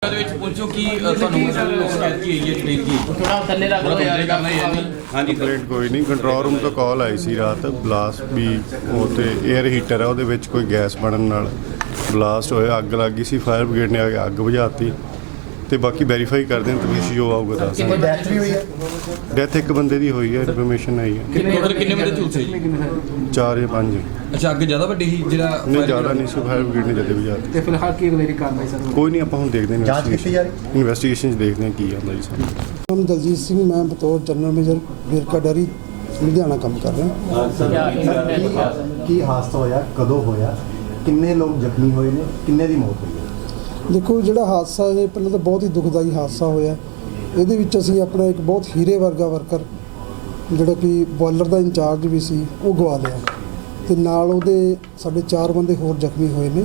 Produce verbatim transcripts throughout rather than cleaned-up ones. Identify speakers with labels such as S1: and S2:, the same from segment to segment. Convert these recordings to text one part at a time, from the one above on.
S1: ਪੁੱਛੋ ਕਿ ਤੁਹਾਨੂੰ ਸ਼ਿਕਾਇਤ ਕੀ ਹੋਈ ਹੈ ਟ੍ਰੇਨ ਦੀ ਥੋੜਾ ਥੱਲੇ ਰੱਖ ਲਓ ਯਾਰ ਕਰਨਾ ਹੈ। ਹਾਂਜੀ
S2: ਕੰਪਲੇਂਟ ਕੋਈ ਨਹੀਂ। ਕੰਟਰੋਲ ਰੂਮ ਤੋਂ ਕਾਲ ਆਈ ਸੀ ਰਾਤ ਬਲਾਸਟ ਵੀ ਉਹ ਤੇ 에ਅਰ ਹੀਟਰ ਆ ਉਹਦੇ ਵਿੱਚ ਕੋਈ ਗੈਸ ਬਣਨ ਨਾਲ ਬਲਾਸਟ ਹੋਇਆ, ਅੱਗ ਲੱਗ ਗਈ ਸੀ। ਫਾਇਰ ਬ੍ਰਿਗੇਡ ਨੇ ਆ ਕੇ ਅੱਗ ਬੁਝਾਤੀ ਤੇ ਬਾਕੀ ਵੈਰੀਫਾਈ ਕਰਦੇ ਹਾਂ ਤਫਤੀਸ਼ ਜੋ ਆਊਗਾ ਦੱਸ
S3: ਕਿੰਨੀ ਡੈਥ ਵੀ ਹੋਈ ਹੈ?
S2: ਡੈਥ ਇੱਕ ਬੰਦੇ ਦੀ ਹੋਈ ਹੈ, ਇਨਫੋਰਮੇਸ਼ਨ ਆਈ ਹੈ।
S1: ਕਿੰਨੇ ਮਤਲਬ ਕਿੰਨੇ ਬੰਦੇ ਝੂਠੇ ਜੀ?
S2: ਚਾਰ ਜਾਂ ਪੰਜ।
S1: ਅੱਛਾ, ਅੱਗ ਜ਼ਿਆਦਾ ਵੱਡੀ ਸੀ ਜਿਹੜਾ
S2: ਨਹੀਂ ਜ਼ਿਆਦਾ ਨਹੀਂ ਸੀ, ਫਾਇਰ ਬ੍ਰਿਗੇਡ ਨੇ ਜਦੇ ਬੁਝਾਤੀ।
S4: ਤੇ ਫਿਲਹਾਲ ਕੀ ਅਗਲੇਰੀ ਕਾਰਵਾਈ ਸਰ?
S2: ਕੋਈ ਨਹੀਂ, ਆਪਾਂ ਹੁਣ ਦੇਖਦੇ ਹਾਂ
S3: ਜਾਂਚ ਕੀਤੀ ਜਾ ਰਹੀ
S2: ਇਨਵੈਸਟੀਗੇਸ਼ਨ 'ਚ ਦੇਖਦੇ ਹਾਂ ਕੀ ਆਉਂਦਾ ਜੀ ਸਾਨੂੰ।
S5: हम दलजीत सिंह, मैं बतौर general manager Verka dairy Ludhiana ਕੰਮ ਕਰ ਰਿਹਾ।
S3: ਕੀ ਹਾਦਸਾ ਹੋਇਆ, ਕਦੋਂ ਹੋਇਆ, ਕਿੰਨੇ ਲੋਕ ਜ਼ਖਮੀ ਹੋਏ ਨੇ, ਕਿੰਨੇ ਦੀ ਮੌਤ ਹੋਈ ਹੈ?
S5: ਦੇਖੋ, ਜਿਹੜਾ ਹਾਦਸਾ ਇਹ ਪਹਿਲਾਂ ਤਾਂ ਬਹੁਤ ਹੀ ਦੁਖਦਾਈ ਹਾਦਸਾ ਹੋਇਆ। ਇਹਦੇ ਵਿੱਚ ਅਸੀਂ ਆਪਣਾ ਇੱਕ ਬਹੁਤ ਹੀਰੇ ਵਰਗਾ ਵਰਕਰ ਜਿਹੜਾ ਕਿ ਬੋਇਲਰ ਦਾ ਇੰਚਾਰਜ ਵੀ ਸੀ ਉਹ ਗਵਾ ਲਿਆ ਤੇ ਨਾਲ ਉਹਦੇ ਸਾਡੇ ਚਾਰ ਬੰਦੇ ਹੋਰ ਜ਼ਖਮੀ ਹੋਏ ਨੇ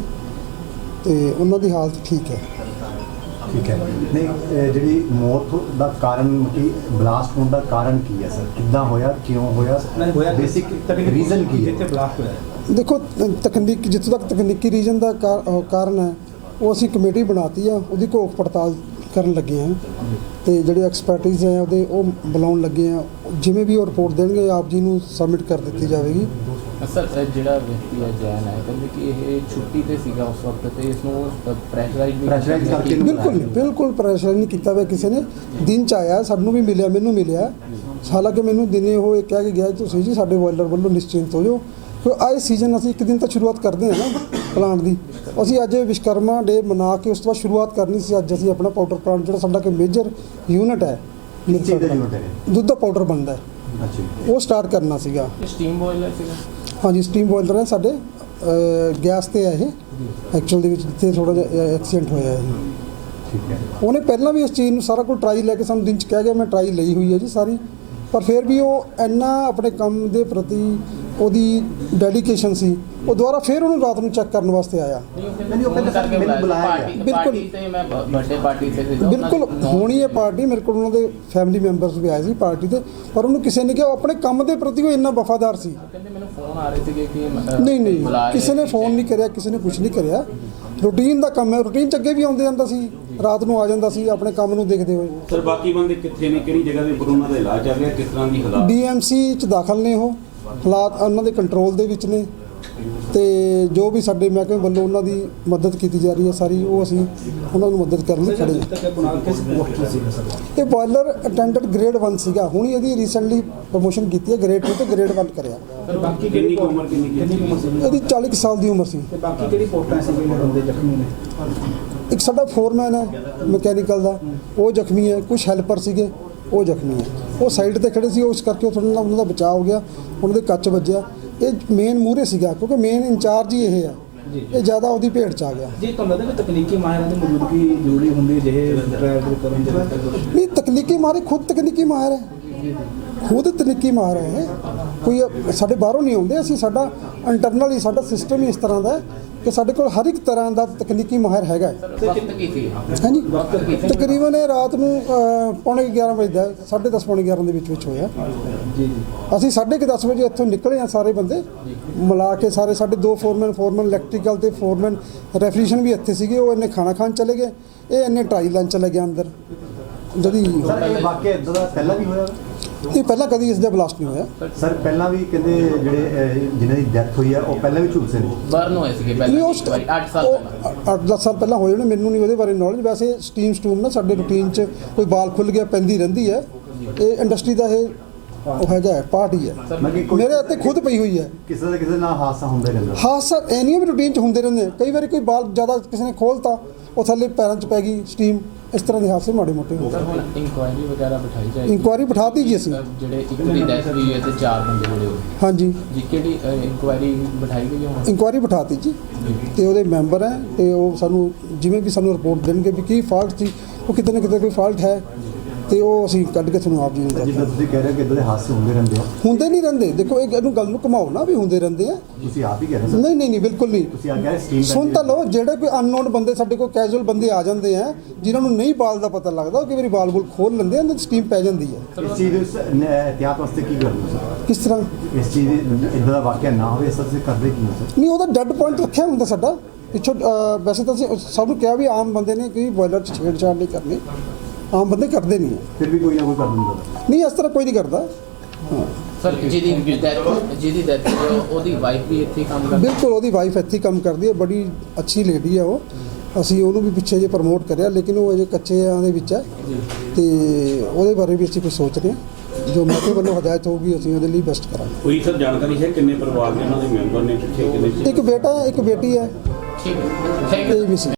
S5: ਤੇ ਉਹਨਾਂ ਦੀ ਹਾਲਤ ਠੀਕ ਹੈ।
S3: ਠੀਕ ਹੈ। ਨਹੀਂ, ਇਹ ਜਿਹੜੀ ਮੌਤ ਦਾ ਕਾਰਨ ਕੀ, ਬਲਾਸਟ ਹੋਣ ਦਾ ਕਾਰਨ ਕੀ ਹੈ ਸਰ? ਕਿੱਦਾਂ ਹੋਇਆ, ਕਿਉਂ ਹੋਇਆ, ਬੇਸਿਕ ਰੀਜ਼ਨ ਕੀ ਹੈ?
S4: ਬਲਾਸਟ ਹੋਇਆ
S5: ਦੇਖੋ, ਤਕਨੀਕ ਜਿੱਥੋਂ ਤੱਕ ਤਕਨੀਕੀ ਰੀਜ਼ਨ ਦਾ ਕਾ- ਕਾਰਨ ਹੈ ਉਹ ਅਸੀਂ ਕਮੇਟੀ ਬਣਾਤੀ ਆ, ਉਹਦੀ ਘੋਖ ਪੜਤਾਲ ਕਰਨ ਲੱਗੇ ਹਾਂ ਤੇ ਜਿਹੜੇ ਐਕਸਪਰਟਿਜ਼ ਹੈ ਉਹਦੇ ਉਹ ਬੁਲਾਉਣ ਲੱਗੇ ਆ। ਜਿਵੇਂ ਵੀ ਉਹ ਰਿਪੋਰਟ ਦੇਣਗੇ ਆਪ ਜੀ ਨੂੰ ਸਬਮਿਟ ਕਰ ਦਿੱਤੀ ਜਾਵੇਗੀ।
S6: ਸਰ, ਜਿਹੜਾ ਵਿਅਕਤੀ ਹੈ ਜੈਨ ਹੈ, ਕਹਿੰਦੇ ਕਿ ਇਹ ਛੁੱਟੀ ਤੇ ਸੀਗਾ ਉਸ ਵਕਤ ਤੇ ਇਸ ਨੂੰ ਪ੍ਰੈਸ਼ਰਾਈਜ਼
S3: ਪ੍ਰੈਸ਼ਰਾਈਜ਼ ਕਰਕੇ
S5: ਬਿਲਕੁਲ ਨਹੀਂ, ਬਿਲਕੁਲ ਪ੍ਰੈਸ਼ਰ ਨਹੀਂ ਕੀਤਾ ਹੋਇਆ ਕਿਸੇ ਨੇ। ਦਿਨ ਚ ਆਇਆ, ਸਾਨੂੰ ਵੀ ਮਿਲਿਆ, ਮੈਨੂੰ ਮਿਲਿਆ। ਹਾਲਾਂਕਿ ਮੈਨੂੰ ਦਿਨੇ ਉਹ ਇਹ ਕਹਿ ਕੇ ਗਿਆ ਤੁਸੀਂ ਜੀ ਸਾਡੇ ਬੋਇਲਰ ਵੱਲੋਂ ਨਿਸ਼ਚਿੰਤ ਹੋ ਜਾਓ। ਕਿਉਂਕਿ ਆਏ ਸੀਜ਼ਨ ਅਸੀਂ ਇੱਕ ਦਿਨ ਤਾਂ ਸ਼ੁਰੂਆਤ ਕਰਦੇ ਹਾਂ ਨਾ ਪਲਾਂਟ ਦੀ। ਅਸੀਂ ਅੱਜ ਵਿਸ਼ਕਰਮਾ ਡੇ ਮਨਾ ਕੇ ਉਸ ਤੋਂ ਬਾਅਦ ਸ਼ੁਰੂਆਤ ਕਰਨੀ ਸੀ। ਅੱਜ ਅਸੀਂ ਆਪਣਾ ਪਾਊਡਰ ਪਲਾਂਟ ਜਿਹੜਾ ਸਾਡਾ ਕਿ ਮੇਜਰ ਯੂਨਿਟ ਹੈ,
S3: ਕਿਸ ਚੀਜ਼ ਦਾ ਯੂਨਿਟ ਹੈ?
S5: ਦੁੱਧ ਦਾ ਪਾਊਡਰ ਬਣਦਾ ਹੈ,
S3: ਅੱਛਾ,
S5: ਉਹ ਸਟਾਰਟ ਕਰਨਾ ਸੀਗਾ।
S6: ਸਟੀਮ ਬੋਇਲਰ ਸੀਗਾ?
S5: ਹਾਂਜੀ, ਸਟੀਮ ਬੋਇਲਰ ਹੈ ਸਾਡੇ। ਗੈਸ ਤੇ ਹੈ ਇਹ ਐਕਚੁਅਲ ਦੇ ਵਿੱਚ, ਜਿੱਥੇ ਥੋੜਾ ਜਿਹਾ ਐਕਸੀਡੈਂਟ ਹੋਇਆ ਹੈ।
S3: ਠੀਕ ਹੈ।
S5: ਉਹਨੇ ਪਹਿਲਾਂ ਵੀ ਇਸ ਚੀਜ਼ ਨੂੰ ਸਾਰਾ ਕੁਝ ਟਰਾਈ ਲੈ ਕੇ ਸਾਨੂੰ ਦਿਨ ਚ ਕਹਿ ਗਿਆ ਮੈਂ ਟਰਾਈ ਲਈ ਹੋਈ ਹੈ ਜੀ ਸਾਰੀ, ਪਰ ਫਿਰ ਵੀ ਉਹ ਇੰਨਾ ਆਪਣੇ ਕੰਮ ਦੇ ਪ੍ਰਤੀ ਉਹਦੀ ਡੈਡੀਕੇਸ਼ਨ ਸੀ, ਉਹ ਦੁਬਾਰਾ ਫਿਰ ਉਹਨੂੰ ਰਾਤ ਨੂੰ ਚੈੱਕ ਕਰਨ ਵਾਸਤੇ ਆਇਆ।
S3: ਨਹੀਂ, ਉਹ ਪਹਿਲਾਂ ਸਰ ਮੈਨੂੰ ਬੁਲਾਇਆ ਗਿਆ।
S5: ਬਿਲਕੁਲ
S6: ਤੇ ਮੈਂ ਬਰਥਡੇ ਪਾਰਟੀ ਤੇ ਸੀਗਾ।
S5: ਬਿਲਕੁਲ ਹੋਣੀ ਹੈ ਪਾਰਟੀ, ਮੇਰੇ ਕੋਲ ਉਹਨਾਂ ਦੇ ਫੈਮਿਲੀ ਮੈਂਬਰਸ ਵੀ ਆਏ ਸੀ ਪਾਰਟੀ ਤੇ, ਪਰ ਉਹਨੂੰ ਕਿਸੇ ਨੇ ਕਿਹਾ ਉਹ ਆਪਣੇ ਕੰਮ ਦੇ ਪ੍ਰਤੀ ਉਹ ਇੰਨਾ ਵਫਾਦਾਰ ਸੀ।
S6: ਕਹਿੰਦੇ ਮੈਨੂੰ ਫੋਨ ਆ ਰਹੇ ਸੀਗੇ ਕਿ
S5: ਨਹੀਂ ਨਹੀਂ, ਕਿਸੇ ਨੇ ਫੋਨ ਨਹੀਂ ਕਰਿਆ, ਕਿਸੇ ਨੇ ਕੁਝ ਨਹੀਂ ਕਰਿਆ। ਰੂਟੀਨ ਦਾ ਕੰਮ ਹੈ, ਰੂਟੀਨ 'ਚ ਅੱਗੇ ਵੀ ਆਉਂਦੇ ਜਾਂਦਾ ਸੀ, ਰਾਤ ਨੂੰ ਆ ਜਾਂਦਾ ਸੀ ਆਪਣੇ ਕੰਮ ਨੂੰ ਦੇਖਦੇ ਹੋਏ।
S7: ਸਰ, ਬਾਕੀ ਬੰਦੇ ਕਿੱਥੇ ਨੇ, ਕਿਹੜੀ ਜਗ੍ਹਾ ਦੇ ਉੱਪਰ ਉਹਨਾਂ ਦਾ ਇਲਾਜ ਚੱਲ ਰਿਹਾ, ਕਿਸ ਤਰ੍ਹਾਂ ਦੀ ਹਾਲਾਤ?
S5: ਡੀ ਐਮ ਸੀ 'ਚ ਦਾਖਲ ਨੇ, ਉਹ ਹਾਲਾਤ ਉਹਨਾਂ ਦੇ ਕੰਟਰੋਲ ਦੇ ਵਿੱਚ ਨੇ ਤੇ ਜੋ ਵੀ ਸਾਡੇ ਮਹਿਕਮੇ ਵੱਲੋਂ ਉਹਨਾਂ ਦੀ ਮਦਦ ਕੀਤੀ ਜਾ ਰਹੀ ਹੈ ਸਾਰੀ, ਉਹ ਅਸੀਂ ਉਹਨਾਂ ਨੂੰ ਮਦਦ ਕਰਨ ਲਈ ਖੜੇ ਹਾਂ। ਇਹ ਬੋਇਲਰ ਅਟੈਂਡੈਂਟ ਗ੍ਰੇਡ ਵਨ ਸੀਗਾ, ਹੁਣ ਇਹਦੀ ਰੀਸੈਂਟਲੀ ਪ੍ਰਮੋਸ਼ਨ ਕੀਤੀ ਹੈ, ਗ੍ਰੇਡ ਟੂ ਤੋਂ ਗ੍ਰੇਡ ਵਨ ਕਰਿਆ।
S4: ਬਾਕੀ
S7: ਕਿੰਨੀ ਕੁ ਉਮਰ, ਕਿੰਨੀ ਕਿੰਨੀ ਉਮਰ ਸੀ?
S5: ਇਹਦੀ ਚਾਲੀ ਕੁ ਸਾਲ ਦੀ ਉਮਰ ਸੀ।
S4: ਤੇ ਬਾਕੀ ਕਿਹੜੀ ਪੋਸਟਾਂ ਸੀ ਜਿਹੜੇ ਬੰਦੇ ਜ਼ਖਮੀ ਨੇ?
S5: ਇੱਕ ਸਾਡਾ ਫੋਰਮੈਨ ਹੈ ਮਕੈਨੀਕਲ ਦਾ, ਉਹ ਜ਼ਖਮੀ ਹੈ। ਕੁਝ ਹੈਲਪਰ ਸੀਗੇ, ਉਹ ਜ਼ਖਮੀ ਹੈ। ਉਹ ਸਾਈਡ ਤੇ ਖੜੇ ਸੀ, ਉਸ ਕਰਕੇ ਥੋੜ੍ਹਾ ਨਾਲ ਉਹਨਾਂ ਦਾ ਬਚਾਅ ਹੋ ਗਿਆ, ਉਹਨਾਂ ਦੇ ਕੱਚ ਵੱਜਿਆ। ਇਹ ਮੇਨ ਮੂਹਰੇ ਸੀਗਾ ਕਿਉਂਕਿ ਮੇਨ ਇੰਚਾਰਜ ਹੀ ਇਹ ਹੈ, ਇਹ ਜ਼ਿਆਦਾ ਉਹਦੀ ਭੇਟ 'ਚ ਆ ਗਿਆ।
S4: ਜੀ, ਤੁਹਾਨੂੰ ਲੱਗਦਾ ਕਿ ਤਕਨੀਕੀ ਮਾਹਿਰਾਂ ਦੀ ਮੌਜੂਦਗੀ ਜ਼ਰੂਰੀ ਹੁੰਦੀ ਜਿਹੇ ਡਰਾਈਵਰ ਕਰਨ ਦੇ ਵਿੱਚ?
S5: ਨਹੀਂ, ਤਕਨੀਕੀ ਮਾਹਿਰ ਖੁਦ ਤਕਨੀਕੀ ਮਾਹਿਰ ਹੈ, ਖੁਦ ਤਕਨੀਕੀ ਮਾਹਿਰ ਹੈ। ਕੋਈ ਸਾਡੇ ਬਾਹਰੋਂ ਨਹੀਂ ਆਉਂਦੇ, ਅਸੀਂ ਸਾਡਾ ਇੰਟਰਨਲ ਹੀ ਸਾਡਾ ਸਿਸਟਮ ਹੀ ਇਸ ਤਰ੍ਹਾਂ ਦਾ ਹੈ ਕਿ ਸਾਡੇ ਕੋਲ ਹਰ ਇੱਕ ਤਰ੍ਹਾਂ ਦਾ ਤਕਨੀਕੀ ਮਾਹਿਰ ਹੈਗਾ।
S6: ਵਕਤ ਕੀ ਸੀ?
S5: ਹਾਂਜੀ, ਤਕਰੀਬਨ ਇਹ ਰਾਤ ਨੂੰ ਪੌਣੇ ਗਿਆਰਾਂ ਵਜੇ ਦਾ, ਸਾਢੇ ਦਸ ਪੌਣੇ ਗਿਆਰਾਂ ਦੇ ਵਿੱਚ ਵਿੱਚ ਹੋਇਆ।
S4: ਜੀ ਜੀ,
S5: ਅਸੀਂ ਸਾਢੇ ਕੁ ਦਸ ਵਜੇ ਇੱਥੋਂ ਨਿਕਲੇ ਹਾਂ ਸਾਰੇ ਬੰਦੇ ਮਿਲਾ ਕੇ। ਸਾਰੇ ਸਾਡੇ ਦੋ ਫੋਰਮੈਨ ਫੋਰਮੈਨ ਇਲੈਕਟ੍ਰੀਕਲ ਤੇ ਫੋਰਮੈਨ ਰੈਫਰੀਜਰੇਸ਼ਨ ਵੀ ਇੱਥੇ ਸੀਗੇ। ਉਹ ਇੰਨੇ ਖਾਣਾ ਖਾਣ ਚਲੇ ਗਏ, ਇਹ ਇੰਨੇ ਢਾਈ ਲੰਚ ਚਲੇ ਗਿਆ ਅੰਦਰ। ਜਦੀ
S3: ਸਰ, ਇਹ ਵਾਕਿਆ ਇੱਦਾਂ ਦਾ ਪਹਿਲਾਂ ਵੀ ਹੋਇਆ?
S5: ਇਹ ਪਹਿਲਾਂ ਕਦੀ ਇਸ ਦਾ ਬਲਾਸਟ ਨਹੀਂ ਹੋਇਆ।
S3: ਸਰ, ਪਹਿਲਾਂ ਵੀ ਕਹਿੰਦੇ ਜਿਹੜੇ ਜਿਨ੍ਹਾਂ ਦੀ ਡੈਥ ਹੋਈ ਹੈ ਉਹ ਪਹਿਲਾਂ ਵੀ ਝੁਲਸੇ ਨੇ?
S6: ਬਰਨ ਹੋਏ ਸੀਗੇ
S5: ਨਹੀਂ,
S6: ਪਹਿਲਾਂ
S5: ਉਸ
S6: ਅੱਠ ਸਾਲ ਪਹਿਲਾਂ।
S5: ਅੱਠ ਦਸ ਸਾਲ ਪਹਿਲਾਂ ਹੋਏ ਹੋਣੇ, ਮੈਨੂੰ ਨਹੀਂ ਉਹਦੇ ਬਾਰੇ ਨੌਲੇਜ। ਵੈਸੇ ਸਟੀਮ ਸਟੂਮ ਨਾ ਸਾਡੇ ਰੂਟੀਨ 'ਚ ਕੋਈ ਬਾਲ ਖੁੱਲ ਗਿਆ ਪੈਂਦੀ ਰਹਿੰਦੀ ਹੈ। ਇਹ ਇੰਡਸਟਰੀ ਦਾ ਇਹ ਉਹ ਹੈਗਾ ਪਾਰਟ ਹੀ ਹੈ, ਮੇਰੇ ਇੱਥੇ ਖੁਦ ਪਈ ਹੋਈ ਹੈ।
S3: ਕਿਸੇ ਦਾ ਕਿਸੇ ਨਾਲ ਹਾਦਸਾ ਹੁੰਦਾ ਰਹਿੰਦਾ?
S5: ਹਾਦਸਾ ਐਨੀਆਂ ਵੀ ਰੂਟੀਨ 'ਚ ਹੁੰਦੇ ਰਹਿੰਦੇ ਆ। ਕਈ ਵਾਰੀ ਕੋਈ ਬਾਲ ਜ਼ਿਆਦਾ ਕਿਸੇ ਨੇ ਖੋਲ੍ਹਤਾ, ਉਹ ਥੱਲੇ ਪੈਰਾਂ 'ਚ ਪੈ ਗਈ ਸਟੀਮ, ਇਸ ਤਰ੍ਹਾਂ ਦੇ ਹਾਦਸੇ ਮਾੜੇ ਮੋਟੇ ਹੁੰਦੇ।
S6: ਸਰ, ਹੁਣ ਇਨਕੁਆਇਰੀ ਵਗੈਰਾ ਬਿਠਾਈ ਜਾਏਗੀ?
S5: ਇਨਕੁਆਇਰੀ ਬਿਠਾਤੀ ਜੀ ਅਸੀਂ।
S6: ਜਿਹੜੇ ਇੱਕ ਦੀ ਡੈਥ ਹੋਈ ਹੈ ਤੇ ਚਾਰ ਬੰਦੇ ਜਿਹੜੇ ਹੋਏ,
S5: ਹਾਂਜੀ,
S6: ਜੀ ਕਿਹੜੀ ਇਨਕੁਆਇਰੀ ਬਿਠਾਈ ਗਈ ਹੁਣ?
S5: ਇਨਕੁਆਇਰੀ ਬਿਠਾਤੀ ਜੀ ਤੇ ਉਹਦੇ ਮੈਂਬਰ ਹੈ ਤੇ ਉਹ ਸਾਨੂੰ ਜਿਵੇਂ ਵੀ ਸਾਨੂੰ ਰਿਪੋਰਟ ਦੇਣਗੇ ਵੀ ਕੀ ਫਾਲਟ ਸੀ, ਉਹ ਕਿਤੇ ਨਾ ਕਿਤੇ ਕੋਈ ਫਾਲਟ ਹੈ ਤੇ ਉਹ ਅਸੀਂ ਕੱਢ ਕੇ ਤੁਹਾਨੂੰ ਆਪ ਜੀ ਨੂੰ ਦੱਸ
S3: ਜਿੱਦਾਂ ਤੁਸੀਂ ਕਹਿ ਰਹੇ ਹੋ ਕਿ ਇਦਾਂ ਦੇ ਹਾਦਸੇ ਹੁੰਦੇ ਰਹਿੰਦੇ ਆ,
S5: ਹੁੰਦੇ ਨਹੀਂ ਰਹਿੰਦੇ। ਦੇਖੋ ਇਹ ਇਹਨੂੰ ਗੱਲ ਨੂੰ ਘੁਮਾਓ ਨਾ ਵੀ ਹੁੰਦੇ ਰਹਿੰਦੇ ਆ।
S3: ਤੁਸੀਂ ਆਪ ਹੀ ਕਹਿ ਰਹੇ ਸਰ,
S5: ਨਹੀਂ ਨਹੀਂ ਨਹੀਂ ਬਿਲਕੁਲ ਨਹੀਂ।
S3: ਤੁਸੀਂ ਆ ਕਹਿ ਸਟੀਮ
S5: ਸੁਣ ਤਾਂ ਲਓ, ਜਿਹੜੇ ਕੋਈ ਅਨਨੋਨ ਬੰਦੇ ਸਾਡੇ ਕੋਲ ਕੈਜੂਅਲ ਬੰਦੇ ਆ ਜਾਂਦੇ ਆ ਜਿਨ੍ਹਾਂ ਨੂੰ ਨਹੀਂ ਬਾਲ ਦਾ ਪਤਾ ਲੱਗਦਾ, ਉਹ ਕਈ ਵਾਰੀ ਬਾਲ ਬੁਲ ਖੋਲ ਲੈਂਦੇ ਆ, ਉਹਨਾਂ ਦੀ ਸਟੀਮ ਪੈ ਜਾਂਦੀ ਹੈ।
S3: ਇਸ ਚੀਜ਼ ਦੇ ਸ- ਨ- ਇਹਤਿਆਤ ਵਾਸਤੇ ਕੀ ਕਰਦੇ ਹੋ ਸਰ?
S5: ਕਿਸ ਤਰ੍ਹਾਂ?
S3: ਇਸ ਚੀਜ਼ ਇਦਾਂ ਦਾ ਵਾਕਿਆ ਨਾ ਹੋਵੇ, ਇਸ ਵਾਸਤੇ ਕਰਦੇ ਕੀ ਹੋ ਸਰ?
S5: ਨਹੀਂ, ਉਹਦਾ ਡੈੱਡ ਪੁਆਇੰਟ ਰੱਖਿਆ ਹੁੰਦਾ ਸਾਡਾ ਪਿੱਛੋਂ। ਅਹ, ਵੈਸੇ ਤਾਂ ਅਸੀਂ ਸਭ ਨੂੰ ਕਿਹਾ ਵੀ ਆਮ ਬੰਦੇ ਨੇ ਕਿ ਬੋਇਲਰ 'ਚ ਛੇੜਛਾੜ ਨਹੀਂ ਕਰਨੀ, ਆਮ ਬੰਦੇ ਕਰਦੇ ਨਹੀਂ ਹੈ।
S3: ਫਿਰ ਵੀ ਕੋਈ ਨਾ ਕੋਈ ਕਰ ਦਿੰਦਾ।
S5: ਨਹੀਂ, ਇਸ ਤਰ੍ਹਾਂ ਕੋਈ ਨਹੀਂ ਕਰਦਾ। ਹਾਂ
S6: ਸਰ ਜਿਹਦੀ ਡੈਥ ਜਿਹਦੀ ਡੈਥ ਉਹਦੀ ਵਾਈਫ ਵੀ ਇੱਥੇ ਹੀ ਕੰਮ ਕਰਦੀ
S5: ਬਿਲਕੁਲ, ਉਹਦੀ ਵਾਈਫ ਇੱਥੇ ਹੀ ਕੰਮ ਕਰਦੀ ਹੈ, ਬੜੀ ਅੱਛੀ ਲੇਡੀ ਹੈ ਉਹ। ਅਸੀਂ ਉਹਨੂੰ ਵੀ ਪਿੱਛੇ ਜੇ ਪ੍ਰਮੋਟ ਕਰਿਆ, ਲੇਕਿਨ ਉਹ ਅਜੇ ਕੱਚਿਆਂ ਦੇ ਵਿੱਚ ਹੈ ਤੇ ਉਹਦੇ ਬਾਰੇ ਵੀ ਅਸੀਂ ਕੁਝ ਸੋਚ ਰਹੇ ਹਾਂ। ਜੋ ਮੌਕੇ ਵੱਲੋਂ ਹਦਾਇਤ ਹੋਊਗੀ ਅਸੀਂ ਉਹਦੇ ਲਈ ਬੈਸਟ ਕਰਾਂਗੇ।
S7: ਕੋਈ ਸਰ ਜਾਣਕਾਰੀ ਹੈ ਕਿੰਨੇ ਪਰਿਵਾਰ ਦੇ ਉਹਨਾਂ ਦੇ ਮੈਂਬਰ ਨੇ, ਕਿੱਥੇ ਕਿੰਨੇ
S5: ਇੱਕ ਬੇਟਾ ਹੈ, ਇੱਕ ਬੇਟੀ ਹੈ
S6: ਠੀਕ ਹੈ ਥੈਂਕ ਯੂ
S5: ਤੇ ਵੀ ਸੀ।